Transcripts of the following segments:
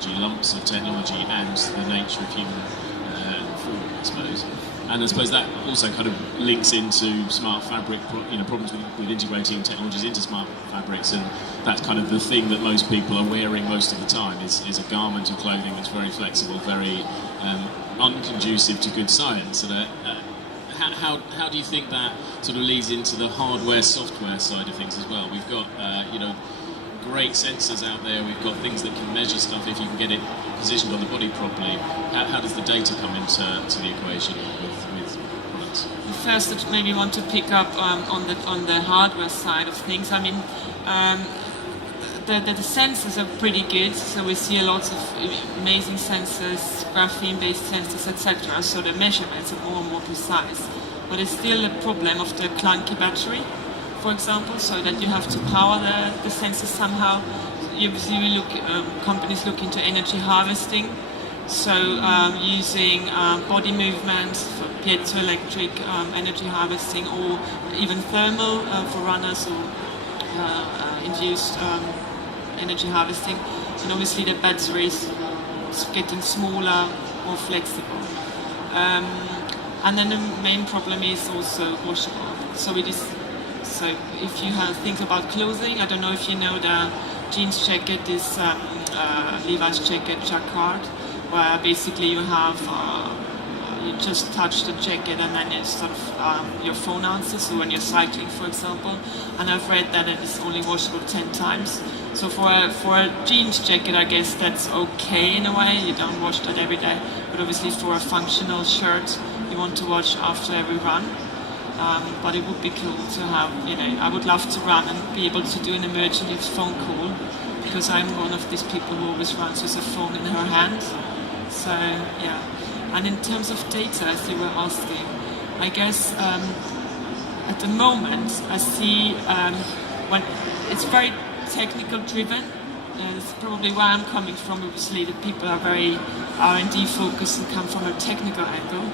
technology, lumps of technology, and the nature of human form, I suppose. And I suppose that also kind of links into smart fabric, problems with integrating technologies into smart fabrics, and that's kind of the thing that most people are wearing most of the time is a garment of clothing that's very flexible, very unconducive to good science. And how do you think that sort of leads into the hardware, software side of things as well? We've got great sensors out there. We've got things that can measure stuff if you can get it positioned on the body properly. How does the data come into the equation with products? First, I maybe want to pick up on the hardware side of things. I mean, the sensors are pretty good. So we see lots of amazing sensors, graphene-based sensors, etc. So the measurements are more and more precise. But it's still a problem of the clunky battery, for example, so that you have to power the sensors somehow. Companies look into energy harvesting, so using body movement for piezoelectric energy harvesting, or even thermal for runners, or induced energy harvesting. And obviously the batteries getting smaller, more flexible. And then the main problem is also washable. So if you think about clothing, I don't know if you know the jeans jacket, this Levi's jacket, jacquard, where basically you have, you just touch the jacket and then it's sort of your phone answers, so when you're cycling, for example. And I've read that it is only washable 10 times. So for a jeans jacket, I guess that's okay in a way, you don't wash that every day. But obviously for a functional shirt, you want to wash after every run. But it would be cool to have, I would love to run and be able to do an emergency phone call, because I'm one of these people who always runs with a phone in her hand. So, yeah. And in terms of data, as you were asking, I guess at the moment I see when it's very technical driven. It's probably where I'm coming from, obviously, that people are very R&D focused and come from a technical angle.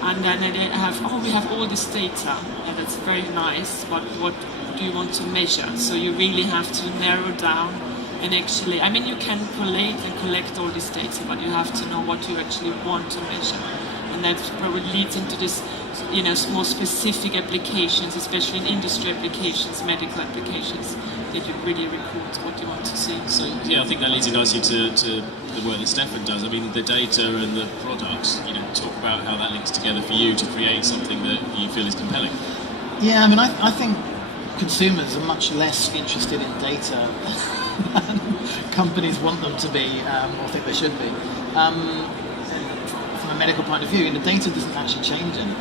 And then they we have all this data, and that's very nice, but what do you want to measure? So you really have to narrow down and actually, you can collate and collect all this data, but you have to know what you actually want to measure. And that probably leads into this, more specific applications, especially in industry applications, medical applications, that you really report what you want to see. So, I think that leads in nicely to the work that Stefan does. I mean, the data and the products, talk about how that links together for you to create something that you feel is compelling. Yeah, I think consumers are much less interested in data than companies want them to be, or think they should be. From a medical point of view, the data doesn't actually change anything,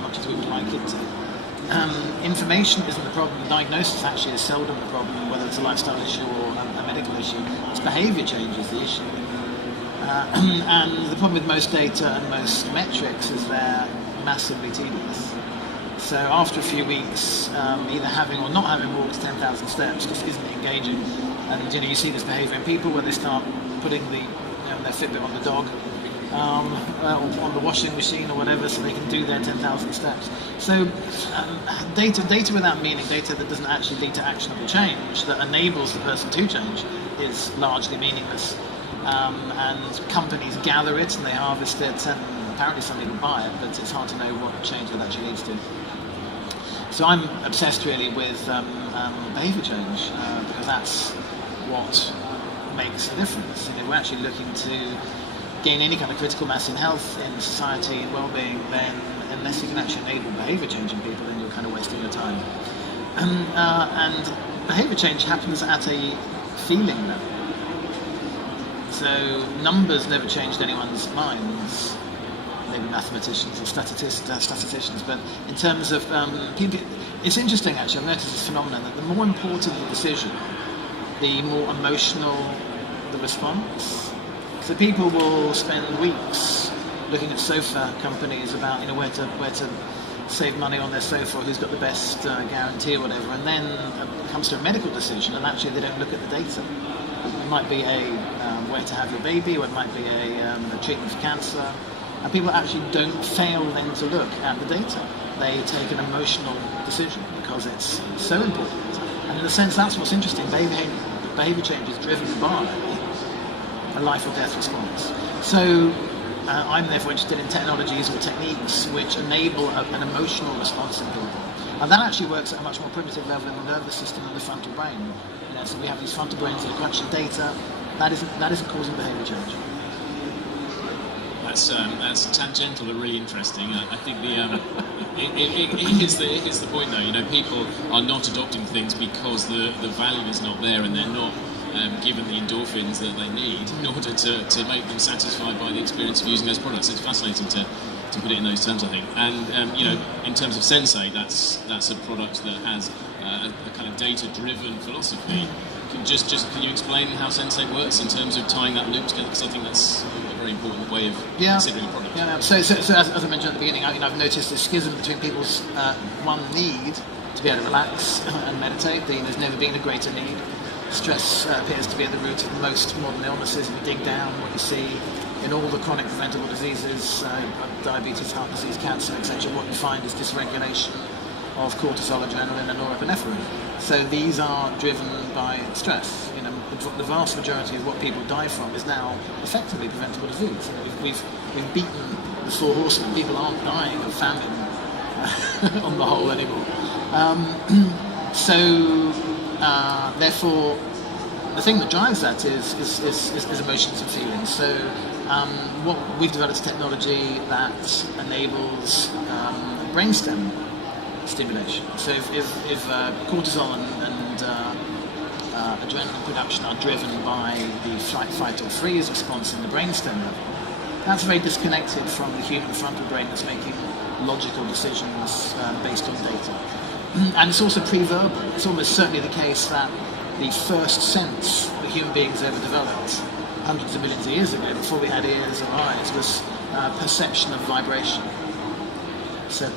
much as we would like it to. Information isn't the problem. Diagnosis actually is seldom the problem, whether it's a lifestyle issue or a medical issue. It's behaviour change is the issue. And the problem with most data and most metrics is they're massively tedious. So after a few weeks, either having or not having walked 10,000 steps just isn't engaging. And you see this behaviour in people where they start putting their Fitbit on the dog, on the washing machine or whatever, so they can do their 10,000 steps. So data without meaning, data that doesn't actually lead to actionable change, that enables the person to change, is largely meaningless. And companies gather it and they harvest it, and apparently some people buy it, but it's hard to know what change that actually leads to. So I'm obsessed really with behaviour change, because that's what makes a difference. We're actually looking to gain any kind of critical mass in health, in society, in well-being, then unless you can actually enable behaviour change in people, then you're kind of wasting your time. And behaviour change happens at a feeling level. So numbers never changed anyone's minds, maybe mathematicians or statisticians, but in terms of people, it's interesting actually, I've noticed this phenomenon that the more important the decision, the more emotional the response. So people will spend weeks looking at sofa companies about where to save money on their sofa, or who's got the best guarantee or whatever, and then it comes to a medical decision and actually they don't look at the data. It might be where to have your baby, or it might be a treatment for cancer, and people actually don't fail then to look at the data. They take an emotional decision because it's so important. And in a sense, that's what's interesting. Behaviour change is driven by a life or death response. So I'm therefore interested in technologies or techniques which enable an emotional response in people. And that actually works at a much more primitive level in the nervous system than the frontal brain. So we have these frontal brains that are crunching data. That isn't causing behaviour change. That's tangential but really interesting. I think it is the point though. People are not adopting things because the value is not there, and they're not given the endorphins that they need in order to make them satisfied by the experience of using those products. It's fascinating to put it in those terms, I think. And in terms of Sensei, that's a product that has a kind of data-driven philosophy. Can you explain how Sensei works in terms of tying that loop together? Because I think that's a very important way of considering a product. Yeah. So as I mentioned at the beginning, I've noticed this schism between people's one need to be able to relax and meditate. There's never been a greater need. Stress appears to be at the root of most modern illnesses. If you dig down, what you see in all the chronic preventable diseases, diabetes, heart disease, cancer, etc., what you find is dysregulation of cortisol, adrenaline, and norepinephrine. So these are driven by stress. The vast majority of what people die from is now effectively preventable disease. We've beaten the four horsemen. People aren't dying of famine on the whole anymore. Therefore, the thing that drives that is emotions and feelings. So what we've developed is technology that enables brainstem stimulation. So if cortisol and adrenaline production are driven by the flight, fight or freeze response in the brainstem level, that's very disconnected from the human frontal brain that's making logical decisions based on data. And it's also pre-verbal. It's almost certainly the case that the first sense that human beings ever developed hundreds of millions of years ago, before we had ears or eyes, was perception of vibration. So